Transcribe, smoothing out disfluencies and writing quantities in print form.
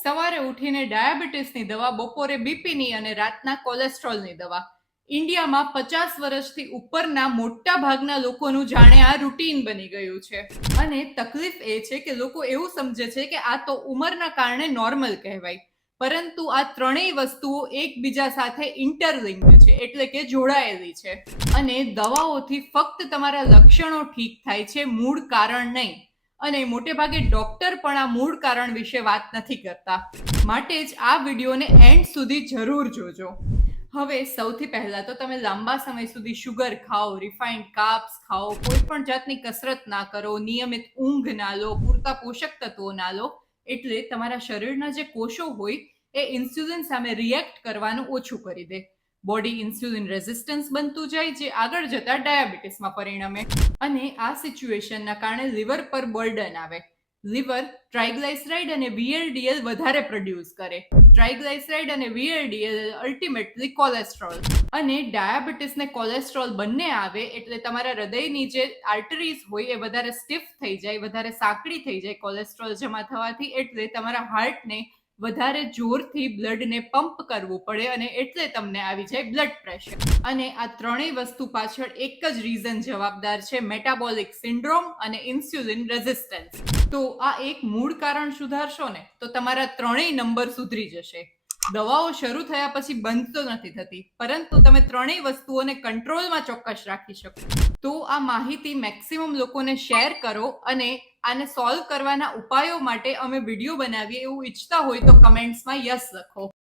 સવારે ઉઠીને ડાયાબિટીસની દવા, બપોરે બીપીની અને રાતના કોલેસ્ટ્રોલની દવા. ઇન્ડિયામાં 50 વર્ષથી ઉપરના મોટા ભાગના લોકોનું જાણે આ રૂટીન બની ગયું છે. અને તકલીફ એ છે કે લોકો એવું સમજે છે કે આ તો ઉંમરના કારણે નોર્મલ કહેવાય, પરંતુ આ ત્રણેય વસ્તુઓ એકબીજા સાથે ઇન્ટરલિંક્ડ છે, એટલે કે જોડાયેલી છે. અને દવાઓથી ફક્ત તમારા લક્ષણો ઠીક થાય છે, મૂળ કારણ નહીં. અને મોટે ભાગે ડોક્ટર પણ આ મૂળ કારણ વિશે વાત નથી કરતા. માટે જ આ વિડીયોને એન્ડ સુધી જરૂર જોજો. હવે સૌથી પહેલા તો તમે લાંબા સમય સુધી શુગર ખાઓ, રિફાઇન્ડ કાર્બ્સ ખાઓ, કોઈ પણ જાતની કસરત ના કરો, નિયમિત ઊંઘ ના લો, પૂરતા પોષક તત્વો ના લો, એટલે તમારા શરીરના જે કોષો હોય એ ઇન્સ્યુલિન સામે રિએક્ટ કરવાનું ઓછું કરી દે. બોડી ઇન્સ્યુલિન રેઝિસ્ટન્સ બનતું જાય, જે આગળ જતા ડાયાબિટીસમાં પરિણમે. અને આ સિચ્યુએશનના કારણે લીવર પર બર્ડન આવે. લીવર ટ્રાઇગ્લાઇસરાઇડ અને VLDL વધારે પ્રોડ્યુસ કરે. ટ્રાઇગ્લાઇસરાઇડ અને VLDL અલ્ટિમેટલી કોલેસ્ટ્રોલ. અને ડાયાબિટીસ ને કોલેસ્ટ્રોલ બંને આવે એટલે તમારા હૃદયની જે આર્ટરીઝ હોય એ વધારે સ્ટીફ થઈ જાય, વધારે સાંકડી થઈ જાય કોલેસ્ટ્રોલ જમા થવાથી. એટલે તમારા હાર્ટને વધારે જોરથી બ્લડને પંપ કરવું પડે અને એટલે તમને આવી જાય બ્લડ પ્રેશર. અને આ ત્રણેય વસ્તુ પાછળ એક જ રીઝન જવાબદાર છે, મેટાબોલિક સિન્ડ્રોમ અને ઇન્સ્યુલિન રેઝિસ્ટન્સ. તો આ એક મૂળ કારણ સુધારશો ને તો તમારા ત્રણેય નંબર સુધરી જશે. દવાઓ શરૂ થયા પછી બંધ તો નથી થતી, પરંતુ તમે ત્રણેય વસ્તુઓને કંટ્રોલમાં ચોક્કસ રાખી શકો. તો આ માહિતી મેક્સિમમ લોકોને શેર કરો, અને આને સોલ્વ કરવાના ઉપાયો માટે અમે વિડીયો બનાવીએ એવું ઈચ્છતા હોય તો કમેન્ટ્સમાં યસ લખો.